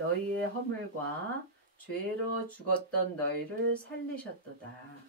너희의 허물과 죄로 죽었던 너희를 살리셨도다.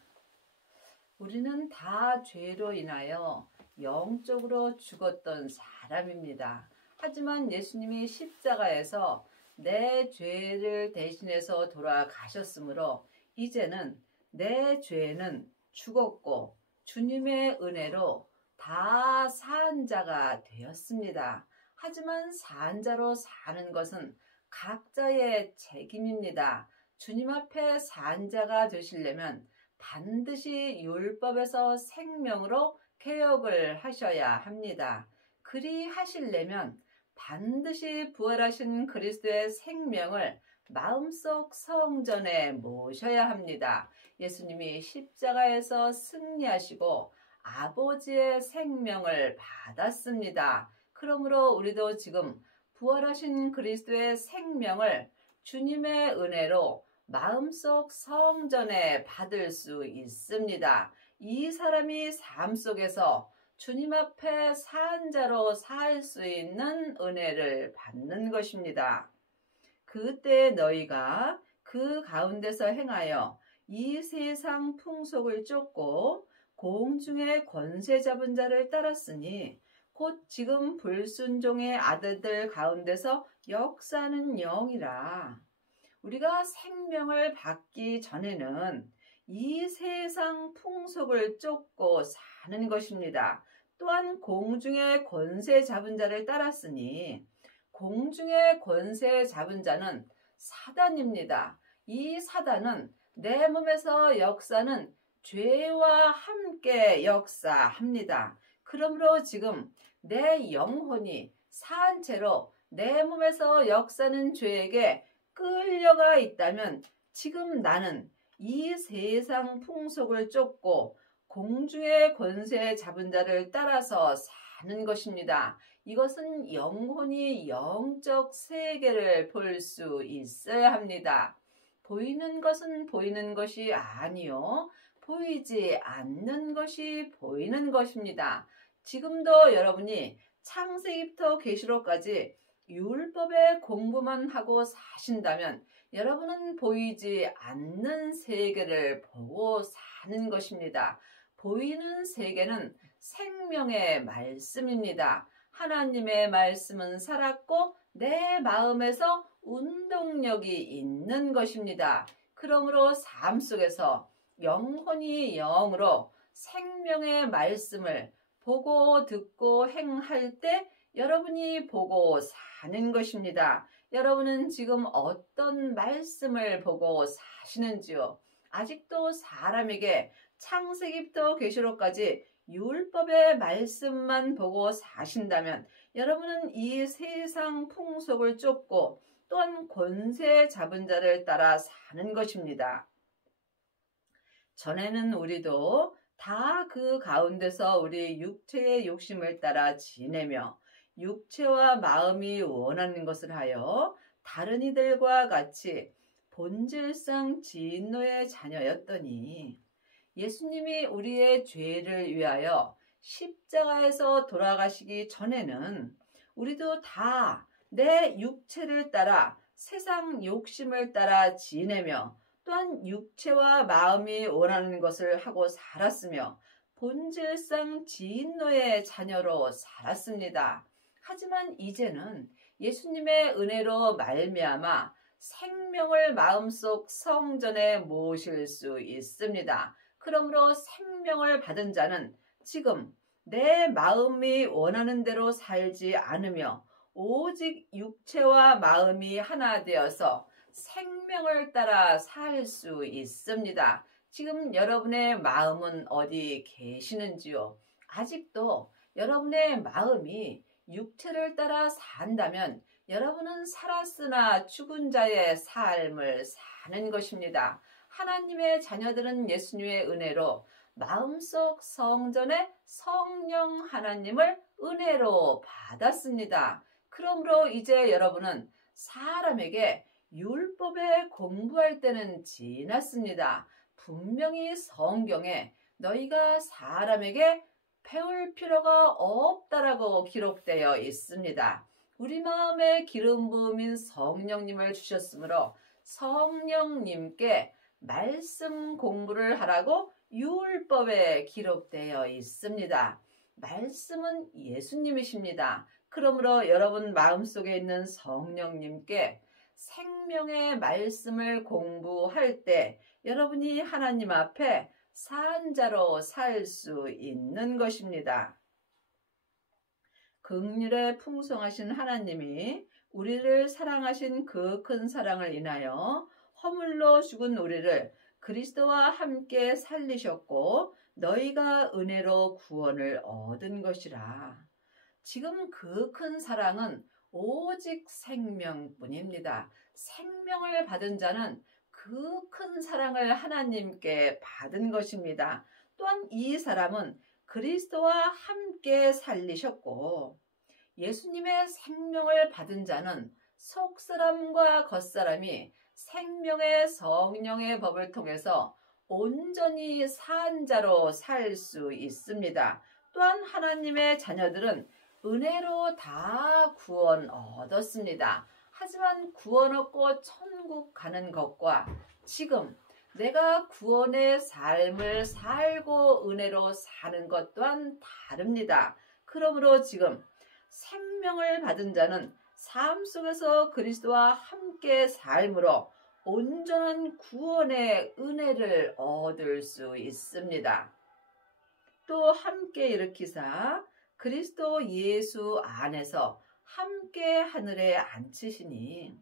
우리는 다 죄로 인하여 영적으로 죽었던 사람입니다. 하지만 예수님이 십자가에서 내 죄를 대신해서 돌아가셨으므로 이제는 내 죄는 죽었고 주님의 은혜로 다 산 자가 되었습니다. 하지만 산 자로 사는 것은 각자의 책임입니다. 주님 앞에 산 자가 되시려면 반드시 율법에서 생명으로 개혁을 하셔야 합니다. 그리 하시려면 반드시 부활하신 그리스도의 생명을 마음속 성전에 모셔야 합니다. 예수님이 십자가에서 승리하시고 아버지의 생명을 받았습니다. 그러므로 우리도 지금 부활하신 그리스도의 생명을 주님의 은혜로 마음속 성전에 받을 수 있습니다. 이 사람이 삶 속에서 주님 앞에 산 자로 살 수 있는 은혜를 받는 것입니다. 그때 너희가 그 가운데서 행하여 이 세상 풍속을 쫓고 공중의 권세 잡은 자를 따랐으니 곧 지금 불순종의 아들들 가운데서 역사하는 영이라. 우리가 생명을 받기 전에는 이 세상 풍속을 쫓고 사는 것입니다. 또한 공중의 권세 잡은 자를 따랐으니 공중의 권세 잡은 자는 사단입니다. 이 사단은 내 몸에서 역사는 죄와 함께 역사합니다. 그러므로 지금 내 영혼이 산 채로 내 몸에서 역사는 죄에게 끌려가 있다면 지금 나는 이 세상 풍속을 쫓고 공중의 권세 잡은 자를 따라서 사는 것입니다. 이것은 영혼이 영적 세계를 볼 수 있어야 합니다. 보이는 것은 보이는 것이 아니요 보이지 않는 것이 보이는 것입니다. 지금도 여러분이 창세기부터 계시록까지 율법의 공부만 하고 사신다면 여러분은 보이지 않는 세계를 보고 사는 것입니다. 보이는 세계는 생명의 말씀입니다. 하나님의 말씀은 살았고 내 마음에서 운동력이 있는 것입니다. 그러므로 삶 속에서 영혼이 영으로 생명의 말씀을 보고 듣고 행할 때 여러분이 보고 사는 것입니다. 여러분은 지금 어떤 말씀을 보고 사시는지요? 아직도 사람에게 창세기부터 계시록까지 율법의 말씀만 보고 사신다면 여러분은 이 세상 풍속을 쫓고 또한 권세 잡은 자를 따라 사는 것입니다. 전에는 우리도 다 그 가운데서 우리 육체의 욕심을 따라 지내며 육체와 마음이 원하는 것을 하여 다른 이들과 같이 본질상 진노의 자녀였더니 예수님이 우리의 죄를 위하여 십자가에서 돌아가시기 전에는 우리도 다 내 육체를 따라 세상 욕심을 따라 지내며 또한 육체와 마음이 원하는 것을 하고 살았으며 본질상 진노의 자녀로 살았습니다. 하지만 이제는 예수님의 은혜로 말미암아 생명을 마음속 성전에 모실 수 있습니다. 그러므로 생명을 받은 자는 지금 내 마음이 원하는 대로 살지 않으며 오직 육체와 마음이 하나 되어서 생명을 따라 살 수 있습니다. 지금 여러분의 마음은 어디 계시는지요? 아직도 여러분의 마음이 육체를 따라 산다면 여러분은 살았으나 죽은 자의 삶을 사는 것입니다. 하나님의 자녀들은 예수님의 은혜로 마음속 성전에 성령 하나님을 은혜로 받았습니다. 그러므로 이제 여러분은 사람에게 율법에 공부할 때는 지났습니다. 분명히 성경에 너희가 사람에게 배울 필요가 없다라고 기록되어 있습니다. 우리 마음에 기름 부음인 성령님을 주셨으므로 성령님께 말씀 공부를 하라고 율법에 기록되어 있습니다. 말씀은 예수님이십니다. 그러므로 여러분 마음속에 있는 성령님께 생명의 말씀을 공부할 때 여러분이 하나님 앞에 산자로 살 수 있는 것입니다. 긍휼에 풍성하신 하나님이 우리를 사랑하신 그 큰 사랑을 인하여 허물로 죽은 우리를 그리스도와 함께 살리셨고 너희가 은혜로 구원을 얻은 것이라. 지금 그 큰 사랑은 오직 생명뿐입니다. 생명을 받은 자는 그 큰 사랑을 하나님께 받은 것입니다. 또한 이 사람은 그리스도와 함께 살리셨고 예수님의 생명을 받은 자는 속사람과 겉사람이 생명의 성령의 법을 통해서 온전히 산 자로 살 수 있습니다. 또한 하나님의 자녀들은 은혜로 다 구원 얻었습니다. 하지만 구원 얻고 천국 가는 것과 지금 내가 구원의 삶을 살고 은혜로 사는 것 또한 다릅니다. 그러므로 지금 생명을 받은 자는 삶 속에서 그리스도와 함께 삶으로 온전한 구원의 은혜를 얻을 수 있습니다. 또 함께 일으키사 그리스도 예수 안에서 함께 하늘에 앉히시니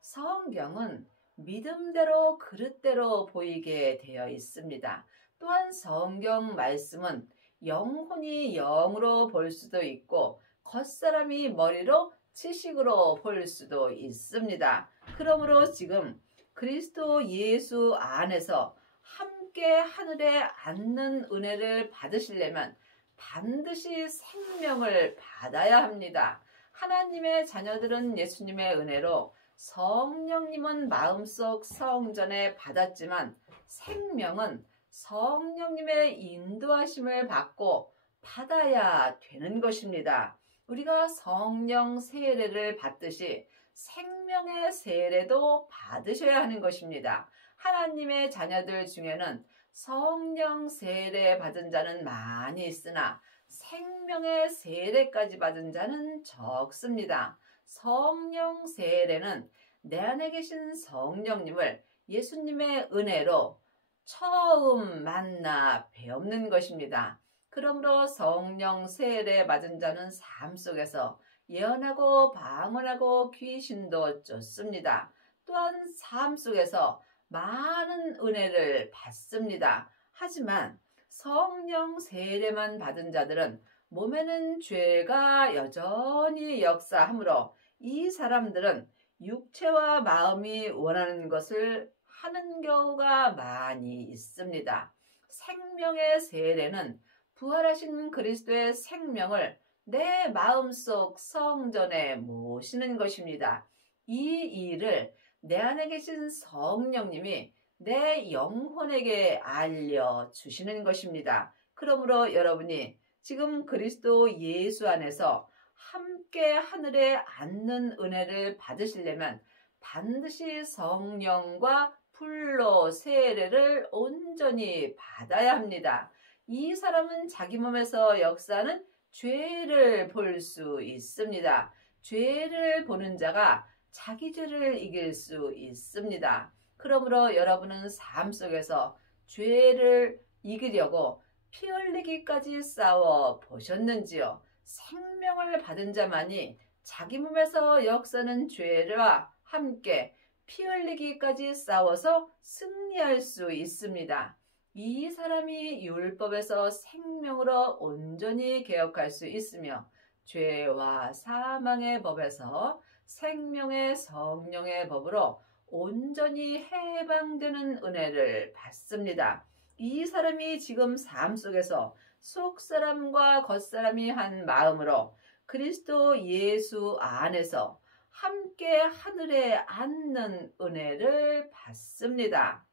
성경은 믿음대로 그릇대로 보이게 되어 있습니다. 또한 성경 말씀은 영혼이 영으로 볼 수도 있고 겉사람이 머리로 지식으로 볼 수도 있습니다. 그러므로 지금 그리스도 예수 안에서 함께 하늘에 앉는 은혜를 받으시려면 반드시 생명을 받아야 합니다. 하나님의 자녀들은 예수님의 은혜로 성령님은 마음속 성전에 받았지만 생명은 성령님의 인도하심을 받고 받아야 되는 것입니다. 우리가 성령 세례를 받듯이 생명의 세례도 받으셔야 하는 것입니다. 하나님의 자녀들 중에는 성령 세례 받은 자는 많이 있으나 생명의 세례까지 받은 자는 적습니다. 성령 세례는 내 안에 계신 성령님을 예수님의 은혜로 처음 만나 배우는 것입니다. 그러므로 성령 세례 받은 자는 삶 속에서 예언하고 방언하고 귀신도 쫓습니다. 또한 삶 속에서 많은 은혜를 받습니다. 하지만 성령 세례만 받은 자들은 몸에는 죄가 여전히 역사하므로 이 사람들은 육체와 마음이 원하는 것을 하는 경우가 많이 있습니다. 생명의 세례는 부활하신 그리스도의 생명을 내 마음속 성전에 모시는 것입니다. 이 일을 내 안에 계신 성령님이 내 영혼에게 알려주시는 것입니다. 그러므로 여러분이 지금 그리스도 예수 안에서 함께 하늘에 앉는 은혜를 받으시려면 반드시 성령과 불로 세례를 온전히 받아야 합니다. 이 사람은 자기 몸에서 역사하는 죄를 볼 수 있습니다. 죄를 보는 자가 자기 죄를 이길 수 있습니다. 그러므로 여러분은 삶 속에서 죄를 이기려고 피 흘리기까지 싸워 보셨는지요? 생명을 받은 자만이 자기 몸에서 역사는 죄와 함께 피 흘리기까지 싸워서 승리할 수 있습니다. 이 사람이 율법에서 생명으로 온전히 개혁할 수 있으며 죄와 사망의 법에서 생명의 성령의 법으로 온전히 해방되는 은혜를 받습니다. 이 사람이 지금 삶 속에서 속사람과 겉사람이 한 마음으로 그리스도 예수 안에서 함께 하늘에 앉는 은혜를 받습니다.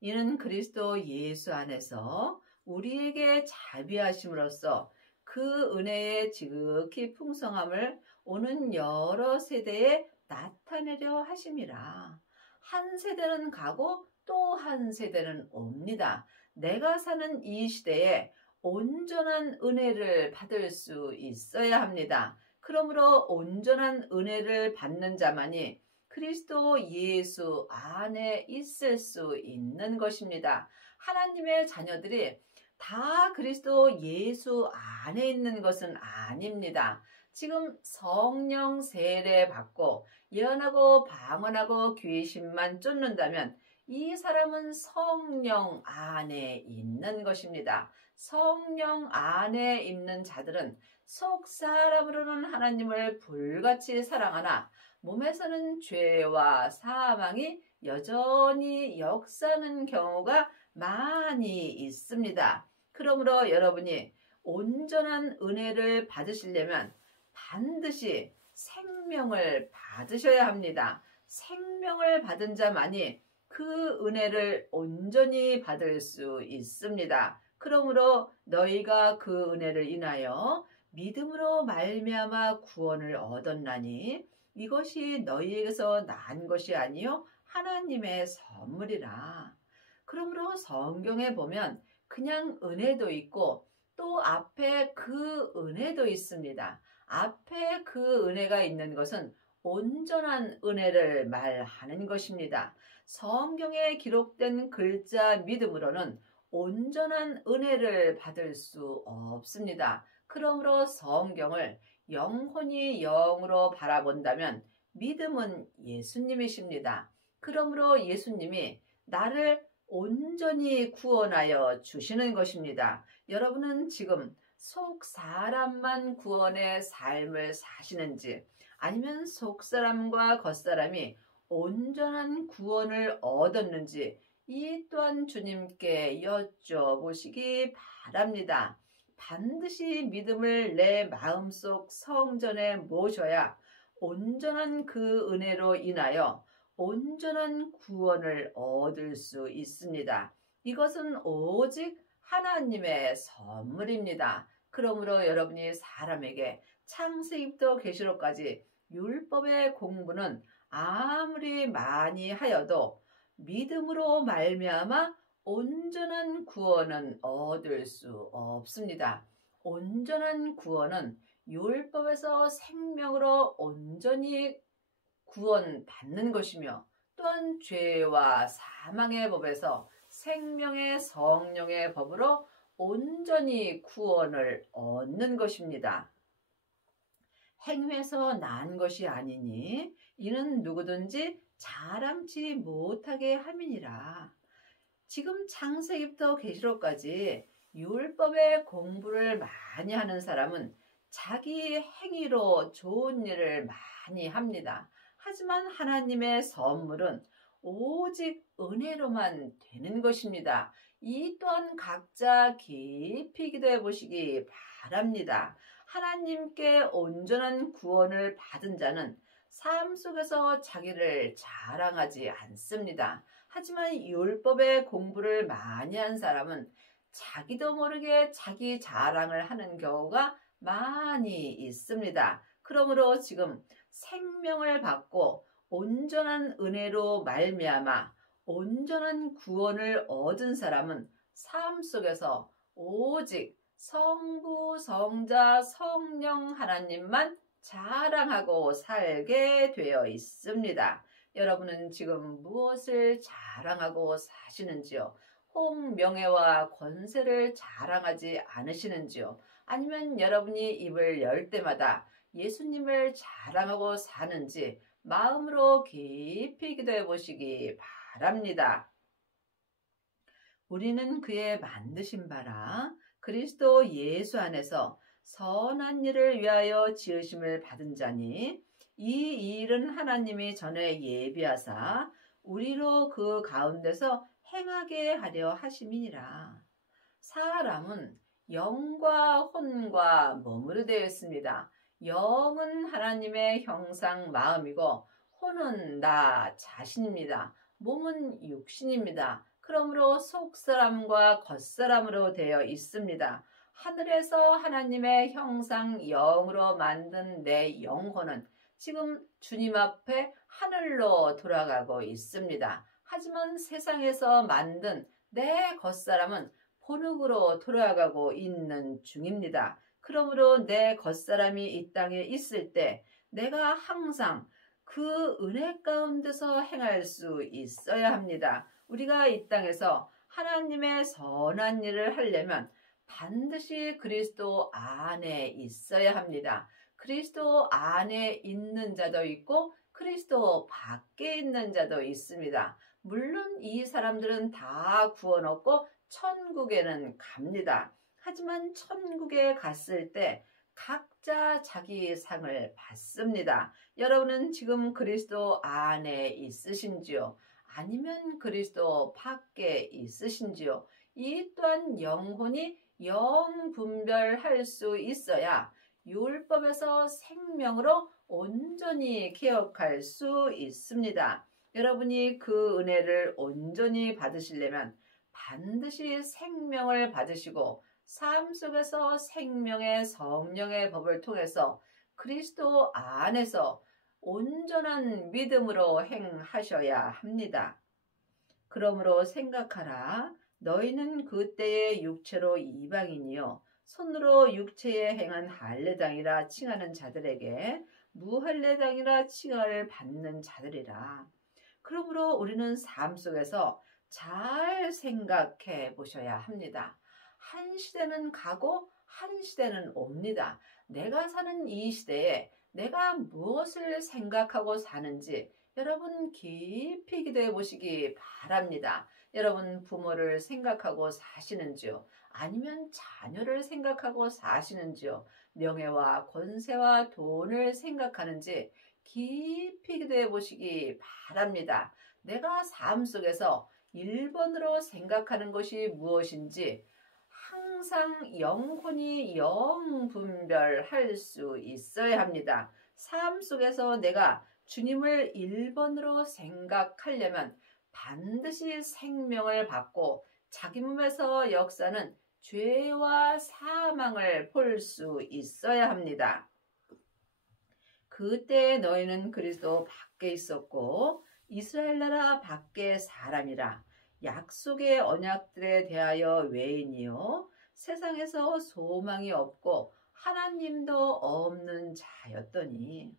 이는 그리스도 예수 안에서 우리에게 자비하심으로써 그 은혜의 지극히 풍성함을 오는 여러 세대에 나타내려 하심이라. 한 세대는 가고 또 한 세대는 옵니다. 내가 사는 이 시대에 온전한 은혜를 받을 수 있어야 합니다. 그러므로 온전한 은혜를 받는 자만이 그리스도 예수 안에 있을 수 있는 것입니다. 하나님의 자녀들이 다 그리스도 예수 안에 있는 것은 아닙니다. 지금 성령 세례 받고 예언하고 방언하고 귀신만 쫓는다면 이 사람은 성령 안에 있는 것입니다. 성령 안에 있는 자들은 속 사람으로는 하나님을 불같이 사랑하나 몸에서는 죄와 사망이 여전히 역사하는 경우가 많이 있습니다. 그러므로 여러분이 온전한 은혜를 받으시려면 반드시 생명을 받으셔야 합니다. 생명을 받은 자만이 그 은혜를 온전히 받을 수 있습니다. 그러므로 너희가 그 은혜를 인하여 믿음으로 말미암아 구원을 얻었나니 이것이 너희에게서 난 것이 아니요 하나님의 선물이라. 그러므로 성경에 보면 그냥 은혜도 있고 또 앞에 그 은혜도 있습니다. 앞에 그 은혜가 있는 것은 온전한 은혜를 말하는 것입니다. 성경에 기록된 글자 믿음으로는 온전한 은혜를 받을 수 없습니다. 그러므로 성경을 영혼이 영으로 바라본다면 믿음은 예수님이십니다. 그러므로 예수님이 나를 온전히 구원하여 주시는 것입니다. 여러분은 지금 속 사람만 구원의 삶을 사시는지 아니면 속 사람과 겉사람이 온전한 구원을 얻었는지 이 또한 주님께 여쭤보시기 바랍니다. 반드시 믿음을 내 마음속 성전에 모셔야 온전한 그 은혜로 인하여 온전한 구원을 얻을 수 있습니다. 이것은 오직 하나님의 선물입니다. 그러므로 여러분이 사람에게 창세기부터 계시록까지 율법의 공부는 아무리 많이 하여도 믿음으로 말미암아 온전한 구원은 얻을 수 없습니다. 온전한 구원은 율법에서 생명으로 온전히 구원받는 것이며 또한 죄와 사망의 법에서 생명의 성령의 법으로 온전히 구원을 얻는 것입니다. 행위에서 난 것이 아니니 이는 누구든지 자랑치 못하게 함이니라. 지금 창세기부터 계시록까지 율법의 공부를 많이 하는 사람은 자기 행위로 좋은 일을 많이 합니다. 하지만 하나님의 선물은 오직 은혜로만 되는 것입니다. 이 또한 각자 깊이 기도해 보시기 바랍니다. 하나님께 온전한 구원을 받은 자는 삶 속에서 자기를 자랑하지 않습니다. 하지만 율법의 공부를 많이 한 사람은 자기도 모르게 자기 자랑을 하는 경우가 많이 있습니다. 그러므로 지금 생명을 받고 온전한 은혜로 말미암아 온전한 구원을 얻은 사람은 삶 속에서 오직 성부, 성자, 성령 하나님만 자랑하고 살게 되어 있습니다. 여러분은 지금 무엇을 자랑하고 사시는지요? 혹 명예와 권세를 자랑하지 않으시는지요? 아니면 여러분이 입을 열 때마다 예수님을 자랑하고 사는지 마음으로 깊이 기도해 보시기 바랍니다. 우리는 그의 만드신 바라 그리스도 예수 안에서 선한 일을 위하여 지으심을 받은 자니 이 일은 하나님이 전에 예비하사 우리로 그 가운데서 행하게 하려 하심이니라. 사람은 영과 혼과 몸으로 되어 있습니다. 영은 하나님의 형상 마음이고 혼은 나 자신입니다. 몸은 육신입니다. 그러므로 속사람과 겉사람으로 되어 있습니다. 하늘에서 하나님의 형상 영으로 만든 내 영혼은 지금 주님 앞에 하늘로 돌아가고 있습니다. 하지만 세상에서 만든 내 겉사람은 본흙으로 돌아가고 있는 중입니다. 그러므로 내 겉사람이 이 땅에 있을 때 내가 항상 그 은혜 가운데서 행할 수 있어야 합니다. 우리가 이 땅에서 하나님의 선한 일을 하려면 반드시 그리스도 안에 있어야 합니다. 그리스도 안에 있는 자도 있고 그리스도 밖에 있는 자도 있습니다. 물론 이 사람들은 다 구원 얻고 천국에는 갑니다. 하지만 천국에 갔을 때 각자 자기 상을 받습니다. 여러분은 지금 그리스도 안에 있으신지요? 아니면 그리스도 밖에 있으신지요? 이 또한 영혼이 영분별할 수 있어야 율법에서 생명으로 온전히 개혁할 수 있습니다. 여러분이 그 은혜를 온전히 받으시려면 반드시 생명을 받으시고 삶 속에서 생명의 성령의 법을 통해서 그리스도 안에서 온전한 믿음으로 행하셔야 합니다. 그러므로 생각하라. 너희는 그때의 육체로 이방인이요 손으로 육체에 행한 할례당이라 칭하는 자들에게 무할례당이라 칭함을 받는 자들이라. 그러므로 우리는 삶 속에서 잘 생각해 보셔야 합니다. 한 시대는 가고 한 시대는 옵니다. 내가 사는 이 시대에 내가 무엇을 생각하고 사는지 여러분 깊이 기도해 보시기 바랍니다. 여러분 부모를 생각하고 사시는지요? 아니면 자녀를 생각하고 사시는지요? 명예와 권세와 돈을 생각하는지 깊이 기도해 보시기 바랍니다. 내가 삶 속에서 1번으로 생각하는 것이 무엇인지 항상 영혼이 영분별할 수 있어야 합니다. 삶 속에서 내가 주님을 1번으로 생각하려면 반드시 생명을 받고 자기 몸에서 역사는 죄와 사망을 볼 수 있어야 합니다. 그때 너희는 그리스도 밖에 있었고 이스라엘 나라 밖의 사람이라. 약속의 언약들에 대하여 외인이요 세상에서 소망이 없고 하나님도 없는 자였더니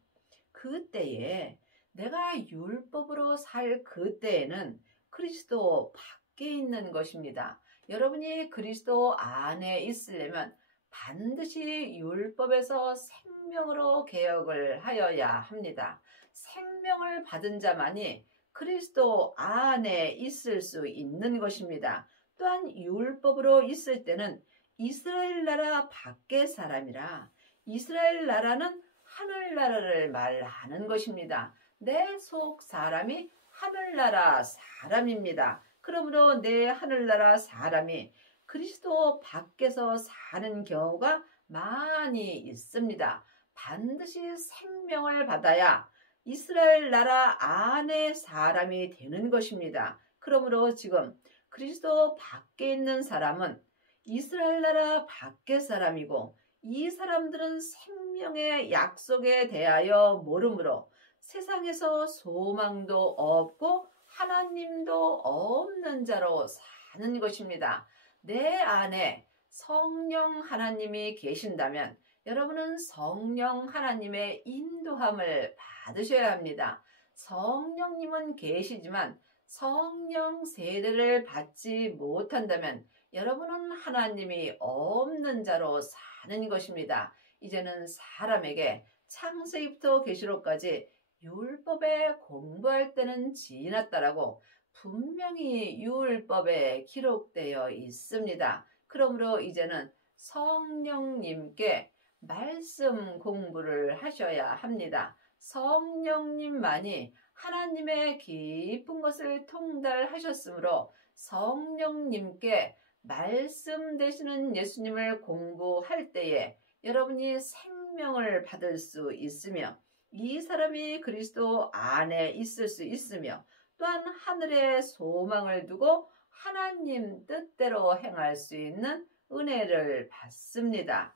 그때에 내가 율법으로 살 그때에는 그리스도 밖에 있는 것입니다. 여러분이 그리스도 안에 있으려면 반드시 율법에서 생명으로 개혁을 하여야 합니다. 생명을 받은 자만이 그리스도 안에 있을 수 있는 것입니다. 또한 율법으로 있을 때는 이스라엘 나라 밖의 사람이라. 이스라엘 나라는 하늘나라를 말하는 것입니다. 내 속 사람이 하늘나라 사람입니다. 그러므로 내 하늘나라 사람이 그리스도 밖에서 사는 경우가 많이 있습니다. 반드시 생명을 받아야 이스라엘 나라 안의 사람이 되는 것입니다. 그러므로 지금 그리스도 밖에 있는 사람은 이스라엘 나라 밖의 사람이고 이 사람들은 생명의 약속에 대하여 모르므로 세상에서 소망도 없고 하나님도 없는 자로 사는 것입니다. 내 안에 성령 하나님이 계신다면 여러분은 성령 하나님의 인도함을 받으셔야 합니다. 성령님은 계시지만 성령 세례를 받지 못한다면 여러분은 하나님이 없는 자로 사는 것입니다. 이제는 사람에게 창세기부터 계시록까지 율법에 공부할 때는 지났다라고 분명히 율법에 기록되어 있습니다. 그러므로 이제는 성령님께 말씀 공부를 하셔야 합니다. 성령님만이 하나님의 깊은 것을 통달하셨으므로 성령님께 말씀 되시는 예수님을 공부할 때에 여러분이 생명을 받을 수 있으며 이 사람이 그리스도 안에 있을 수 있으며 또한 하늘에 소망을 두고 하나님 뜻대로 행할 수 있는 은혜를 받습니다.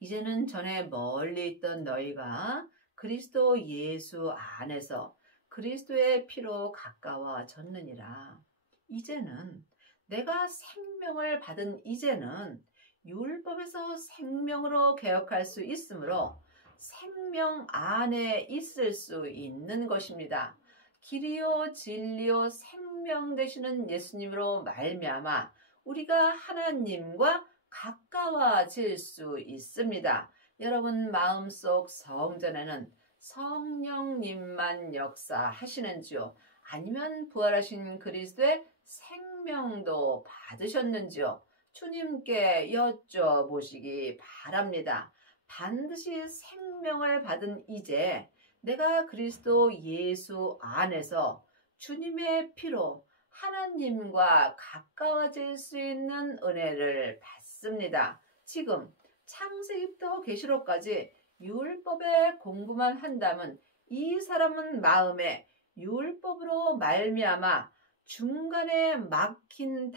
이제는 전에 멀리 있던 너희가 그리스도 예수 안에서 그리스도의 피로 가까워졌느니라. 이제는 내가 생명을 받은 이제는 율법에서 생명으로 개혁할 수 있으므로 생명 안에 있을 수 있는 것입니다. 길이요 진리요 생명 되시는 예수님으로 말미암아 우리가 하나님과 가까워질 수 있습니다. 여러분 마음속 성전에는 성령님만 역사하시는지요? 아니면 부활하신 그리스도의 생명도 받으셨는지요? 주님께 여쭤보시기 바랍니다. 반드시 생명을 받은 이제 내가 그리스도 예수 안에서 주님의 피로 하나님과 가까워질 수 있는 은혜를 받습니다. 지금 창세기부터 계시록까지 율법의 공부만 한다면 이 사람은 마음에 율법으로 말미암아 중간에 막힌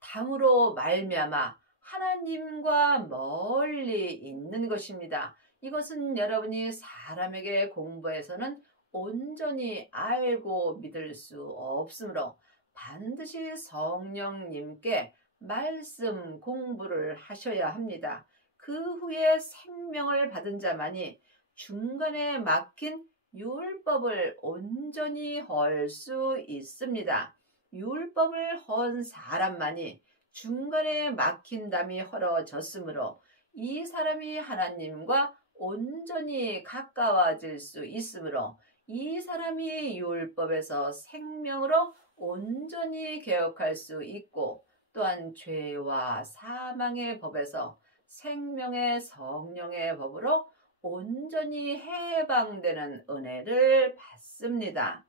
담으로 말미암아 하나님과 멀리 있는 것입니다. 이것은 여러분이 사람에게 공부해서는 온전히 알고 믿을 수 없으므로 반드시 성령님께 말씀 공부를 하셔야 합니다. 그 후에 생명을 받은 자만이 중간에 막힌 율법을 온전히 헐 수 있습니다. 율법을 헌 사람만이 중간에 막힌 담이 헐어졌으므로 이 사람이 하나님과 온전히 가까워질 수 있으므로 이 사람이 율법에서 생명으로 온전히 개혁할 수 있고 또한 죄와 사망의 법에서 생명의 성령의 법으로 온전히 해방되는 은혜를 받습니다.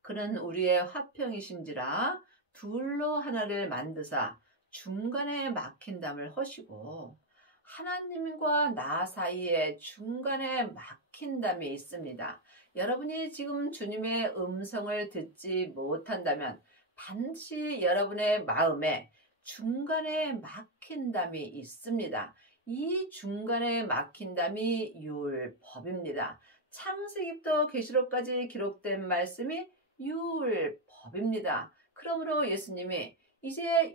그는 우리의 화평이신지라 둘로 하나를 만드사 중간에 막힌 담을 허시고 하나님과 나 사이에 중간에 막힌 담이 있습니다. 여러분이 지금 주님의 음성을 듣지 못한다면 반드시 여러분의 마음에 중간에 막힌 담이 있습니다. 이 중간에 막힌 담이 율법입니다. 창세기부터 계시록까지 기록된 말씀이 율법입니다. 그러므로 예수님이 이제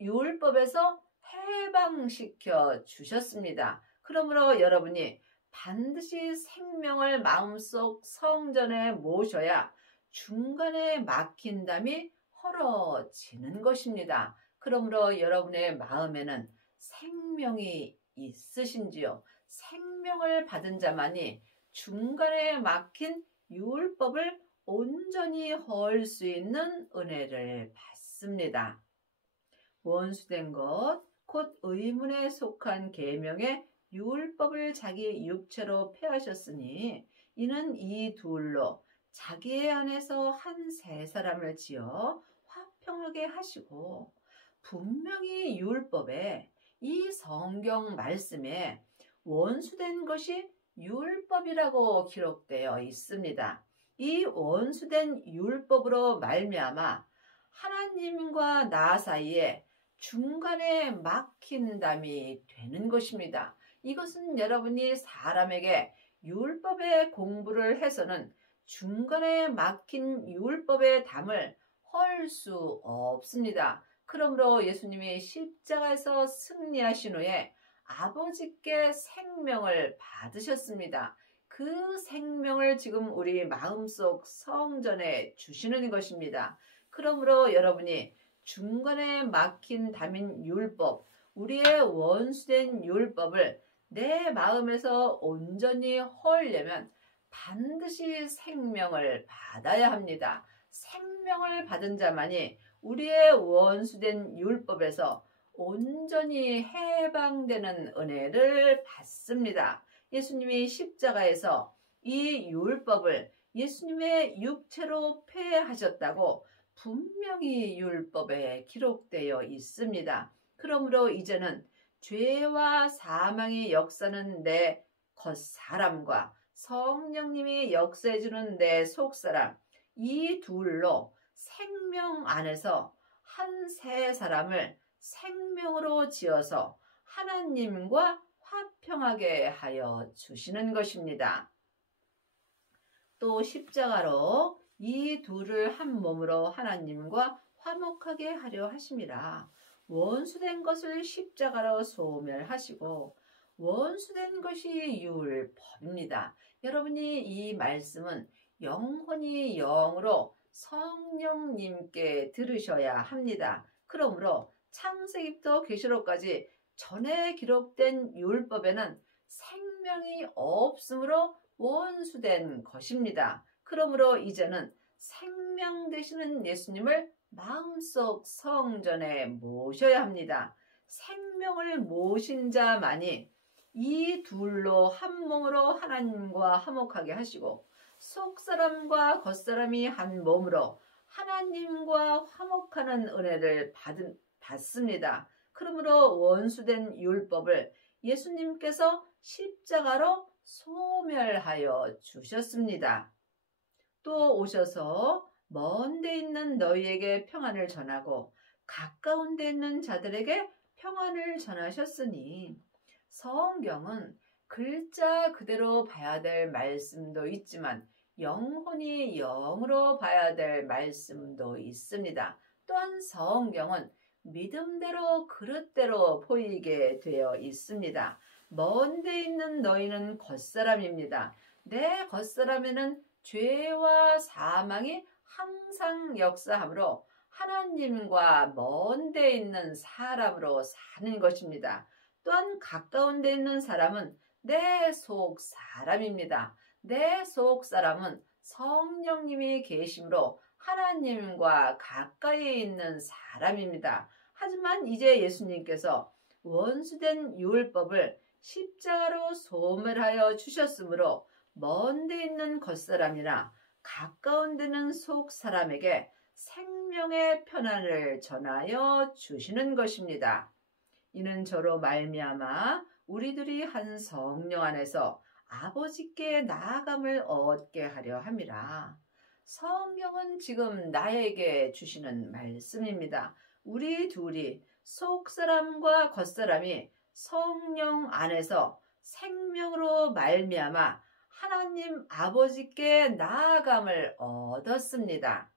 율법에서 해방시켜 주셨습니다. 그러므로 여러분이 반드시 생명을 마음속 성전에 모셔야 중간에 막힌 담이 헐어지는 것입니다. 그러므로 여러분의 마음에는 생명이 있으신지요? 생명을 받은 자만이 중간에 막힌 율법을 온전히 헐 수 있는 은혜를 받습니다. 원수된 것, 곧 의문에 속한 계명의 율법을 자기 육체로 폐하셨으니 이는 이 둘로 자기의 안에서 한 세 사람을 지어 화평하게 하시고 분명히 율법에 이 성경 말씀에 원수된 것이 율법이라고 기록되어 있습니다. 이 원수된 율법으로 말미암아 하나님과 나 사이에 중간에 막힌 담이 되는 것입니다. 이것은 여러분이 사람에게 율법의 공부를 해서는 중간에 막힌 율법의 담을 헐 수 없습니다. 그러므로 예수님이 십자가에서 승리하신 후에 아버지께 생명을 받으셨습니다. 그 생명을 지금 우리 마음속 성전에 주시는 것입니다. 그러므로 여러분이 중간에 막힌 담인 율법, 우리의 원수된 율법을 내 마음에서 온전히 헐려면 반드시 생명을 받아야 합니다. 생명을 받은 자만이 우리의 원수된 율법에서 온전히 해방되는 은혜를 받습니다. 예수님이 십자가에서 이 율법을 예수님의 육체로 폐하셨다고 분명히 율법에 기록되어 있습니다. 그러므로 이제는 죄와 사망이 역사는 내 겉사람과 성령님이 역사해주는 내 속사람, 이 둘로 생명 안에서 한 세 사람을 생명으로 지어서 하나님과 화평하게 하여 주시는 것입니다. 또 십자가로 이 둘을 한 몸으로 하나님과 화목하게 하려 하심이라. 원수된 것을 십자가로 소멸하시고 원수된 것이 율법입니다. 여러분이 이 말씀은 영혼이 영으로 성령님께 들으셔야 합니다. 그러므로 창세기부터 계시록까지 전에 기록된 율법에는 생명이 없으므로 원수된 것입니다. 그러므로 이제는 생명 되시는 예수님을 마음속 성전에 모셔야 합니다. 생명을 모신 자만이 이 둘로 한 몸으로 하나님과 화목하게 하시고 속사람과 겉사람이 한 몸으로 하나님과 화목하는 은혜를 받습니다. 그러므로 원수된 율법을 예수님께서 십자가로 소멸하여 주셨습니다. 또 오셔서 먼 데 있는 너희에게 평안을 전하고 가까운 데 있는 자들에게 평안을 전하셨으니 성경은 글자 그대로 봐야 될 말씀도 있지만 영혼이 영으로 봐야 될 말씀도 있습니다. 또한 성경은 믿음대로 그릇대로 보이게 되어 있습니다. 먼 데 있는 너희는 겉사람입니다. 내 겉사람에는 죄와 사망이 항상 역사하므로 하나님과 먼 데 있는 사람으로 사는 것입니다. 또한 가까운 데 있는 사람은 내 속 사람입니다. 내 속 사람은 성령님이 계심으로 하나님과 가까이 있는 사람입니다. 하지만 이제 예수님께서 원수된 율법을 십자가로 소멸하여 주셨으므로 먼 데 있는 겉사람이나 가까운 데는 속 사람에게 생명의 편안을 전하여 주시는 것입니다. 이는 저로 말미암아 우리들이 한 성령 안에서 아버지께 나아감을 얻게 하려 함이라. 성경은 지금 나에게 주시는 말씀입니다. 우리 둘이 속사람과 겉사람이 성령 안에서 생명으로 말미암아 하나님 아버지께 나아감을 얻었습니다.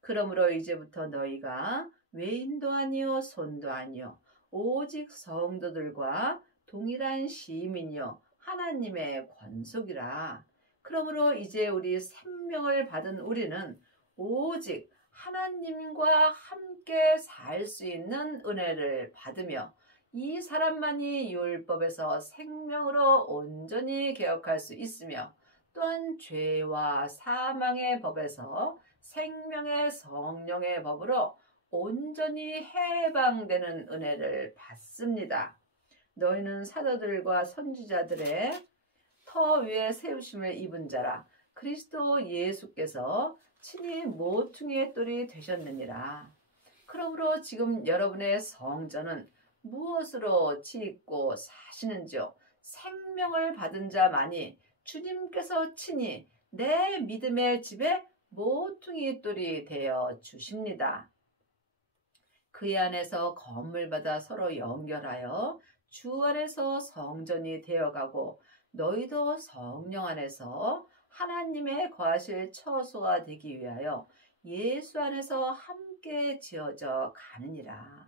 그러므로 이제부터 너희가 외인도 아니요 손도 아니요 오직 성도들과 동일한 시민이요 하나님의 권속이라. 그러므로 이제 우리 생명을 받은 우리는 오직 하나님과 함께 살 수 있는 은혜를 받으며 이 사람만이 율법에서 생명으로 온전히 개혁할 수 있으며 또한 죄와 사망의 법에서 생명의 성령의 법으로 온전히 해방되는 은혜를 받습니다. 너희는 사도들과 선지자들의 터 위에 세우심을 입은 자라. 그리스도 예수께서 친히 모퉁이의 돌이 되셨느니라. 그러므로 지금 여러분의 성전은 무엇으로 짓고 사시는지요? 생명을 받은 자만이 주님께서 친히 내 믿음의 집에 모퉁이 돌이 되어 주십니다. 그 안에서 건물마다 서로 연결하여 주 안에서 성전이 되어가고 너희도 성령 안에서 하나님의 거하실 처소가 되기 위하여 예수 안에서 함께 지어져 가느니라.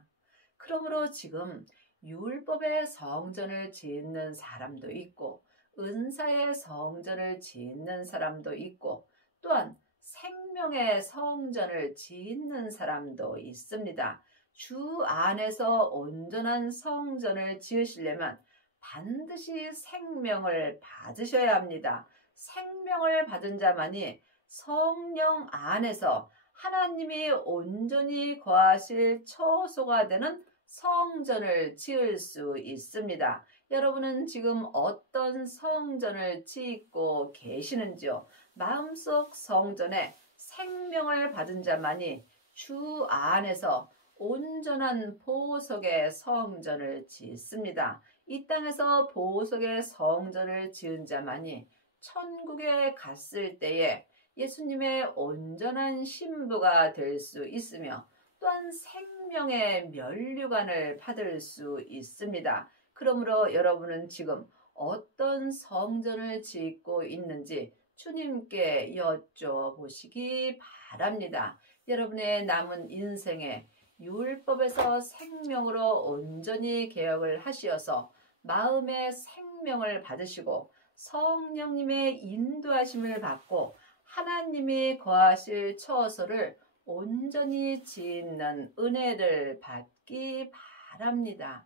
그러므로 지금 율법의 성전을 짓는 사람도 있고 은사의 성전을 짓는 사람도 있고 또한 생명의 성전을 짓는 사람도 있습니다. 주 안에서 온전한 성전을 지으시려면 반드시 생명을 받으셔야 합니다. 생명을 받은 자만이 성령 안에서 하나님이 온전히 거하실 처소가 되는 성전을 지을 수 있습니다. 여러분은 지금 어떤 성전을 짓고 계시는지요? 마음속 성전에 생명을 받은 자만이 주 안에서 온전한 보석의 성전을 짓습니다. 이 땅에서 보석의 성전을 지은 자만이 천국에 갔을 때에 예수님의 온전한 신부가 될 수 있으며 또한 생명의 면류관을 받을 수 있습니다. 그러므로 여러분은 지금 어떤 성전을 짓고 있는지 주님께 여쭤보시기 바랍니다. 여러분의 남은 인생에 율법에서 생명으로 온전히 개혁을 하시어서 마음의 생명을 받으시고 성령님의 인도하심을 받고 하나님이 거하실 처소를 온전히 짓는 은혜를 받기 바랍니다.